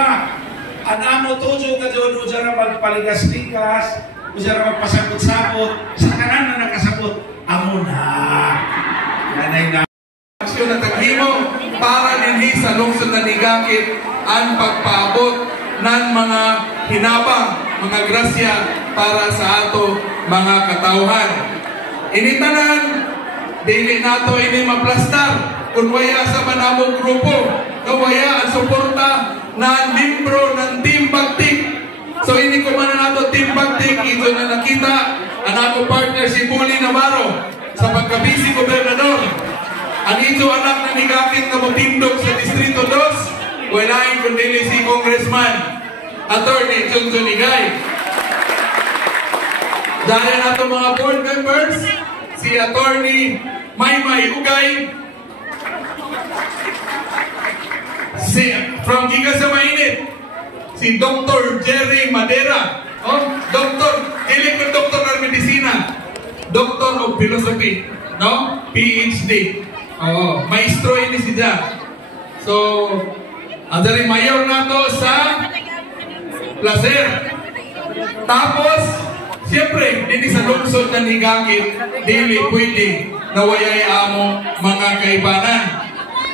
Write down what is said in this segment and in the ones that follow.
pa. Ang amo tujo ka dyan, o dyan na magpaligas-ligas, o dyan na magpasabot-sabot, sa kanan na nakasabot, amo na. Yanay na. Aksyon na taghimo para dinhi sa lungsod na Nigakit ang pagpaabot ng mga hinabang, mga grasya para sa ato mga katawhan. Initanan, dili nato ini maplastar kung waya sa manamong grupo, kawaya ang suporta na membro ng Team Bagtik. So ini ko man nato Team Bagtik, ito na nakita ang ato partner si Bully Navarro sa pagkabisi gobernador. Ang ito anak na Nigakit na motindog sa Distrito 2, walain kundi si Congressman Attorney Junjun Igay. Dahil nato mga board members, si Attorney Maymay Ugay, from Giga sa Mainit, si Dr. Jerry Madera, Dr. Kilig ng Dr. ng Medicina, Doctor of Philosophy, no? PhD. Maestro ini siya. So, ang dari mayor nato sa Placer. Tapos, siyempre, dito sa lungsod na Nigakit, dili pwede na wayay amo mga kaibanan.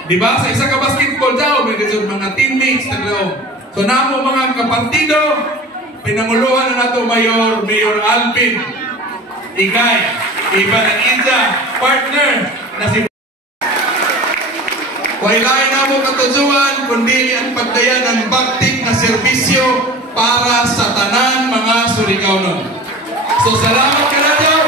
Diba? Sa isa ka basketball daw, may kasi mga teammates na daw. So, namo mga kapartido, pinanguluhan na nato Mayor Alvin Igay, iba ng India, partner na si wailain na mo katujuan, kundi ang pagdayan ng Bagtik na serbisyo para sa tanan mga Surigao. So, salamat ka na daw.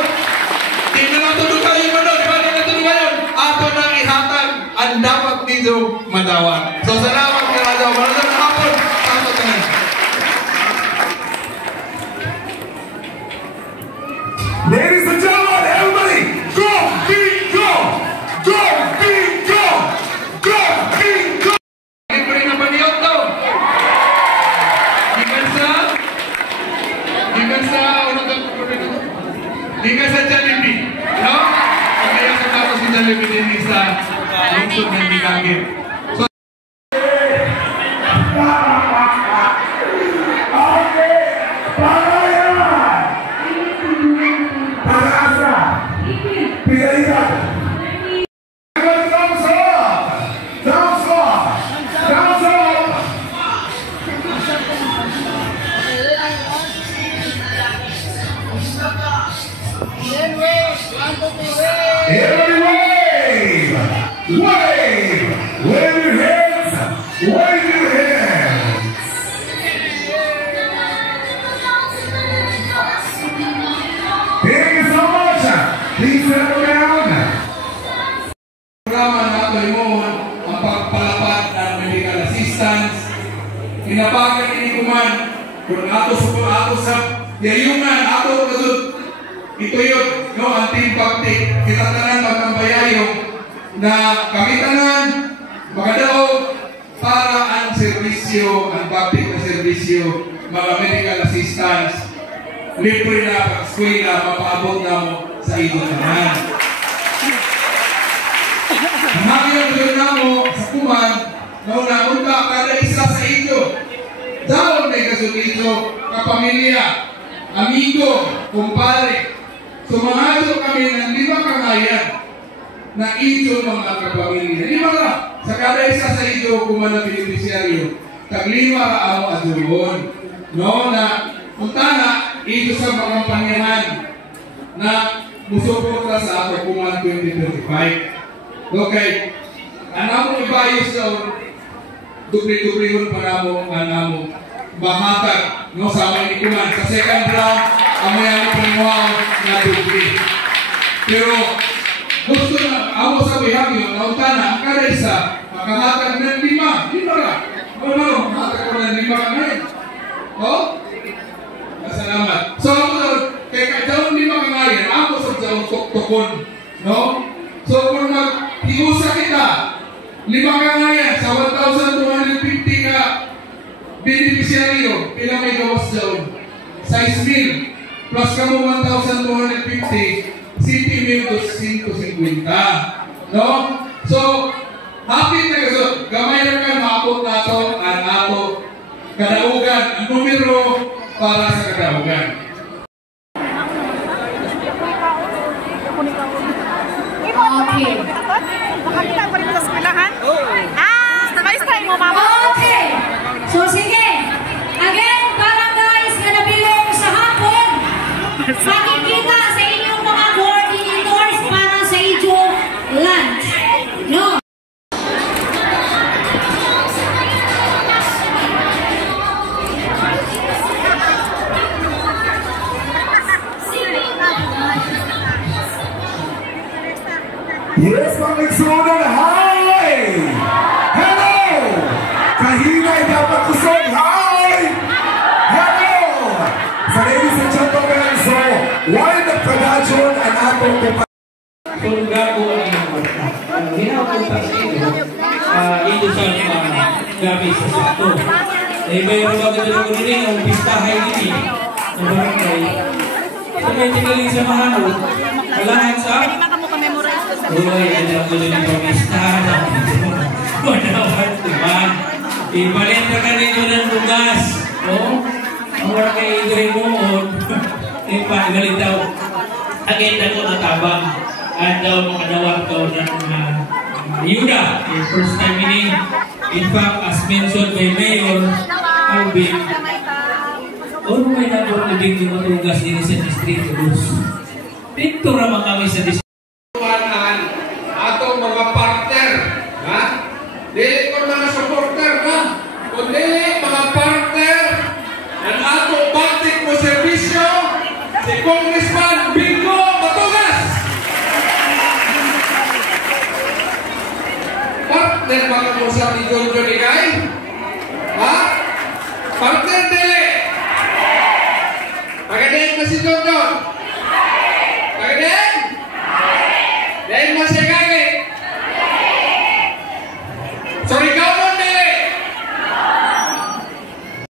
Di na natulog kayo mo doon. Di ba na natulog kayo? Ato na ihatag ang dapat nito madawan. So, salamat ka na daw. Maraming hapon. Ato tanan. Ladies and gentlemen, everybody, go, beat, go! Go, beat, go! Go, beat, go! Libre na ba niyo ito? Gikan sa Jollibee. No? Kaya sa tapos si Jollibee din sa lungsod ng Nigakit. Pinapagan ini kuman kung ato sa yayungan ato kasud ito yun no ang Team Bagtik kita tanan magkambayayong na kami tanan magadaog para ang serbisyo ang Bagtik na serbisyo mga medical assistance libre na pag-eskwela mapaabot na mo sa iyo tanan. Mahal na mo sa kuman nauna-unta kada isa sa inyo. Daon may kasulito, kapamilya, amigo, kumpare. Sumahaso kami ng 5 kangayan na inyo mga kapamilya. 5 ka. Sa kada isa sa inyo kumana beneficiaryo. Tag-5 ka amo adulon. No, na punta na ito sa mga pangyahan na musuporta sa ato kumana 2025. Okay. Anamong ibayos daw dubli-dublihon pa namo bahatag no sa may ikuman sa second round amay panimuhaw na dubli. Pero gusto na ako sa bihagyo na utana kada isa makahatag ng 5 ra. Ano makahatag ko ng 5 ka ngayon? Salamat. So ako kay kadawon 5 ka ngayon ako sa jawon tukon no. So kung mag-iusa kita 5 ka ngayon sa 1,250 ka beneficiaryo, pila may gawas doon? 6,000 plus ka mo 1,250, city mil 250. No? So, happy na kaso, gamay na ka maabot na ito ang ato kadaugan, ang numero para sa kadaugan. Okay. Okay. So sige. Again, barangays na nabilong sa hapon. Makikita sa inyong mga coordinators para sa inyong lunch. No? Yes, mga nagsunod, hi! Hello! Kahinay dapat kusog, hi! Hello! So ladies and gentlemen, so while the production and atong Kung gago ang iyong bata, hinapunta sa inyo, ito sa gabi sa sakto. Eh, mayroon ba ganda ko rin ang pistahay dito, ang barangay. So, may tinggalin sa mahalo, kailangan sa... Uy, alam ko din ang pistahay. Manawat, diba? Ipalit na ka nito ng lugas. Ang wala kay Idre mo, galit daw. Agenda ko na tabang. At daw makadawag daw ng Yuda. First time ini. In fact, as mentioned by Mayor Alvin, may nabot ibig yung matugas din sa Distrito 2. Dito naman kami sa Distrito. Atong mga partner, ha? Dili ko mga supporter, ha? Kundi mga partner ng atong batik mo servisyo, si Congressman Bingo Matugas. Partner mga kusap ni Jojo Ligay, ha? Partner dili. Pagkadaig na si Jojo.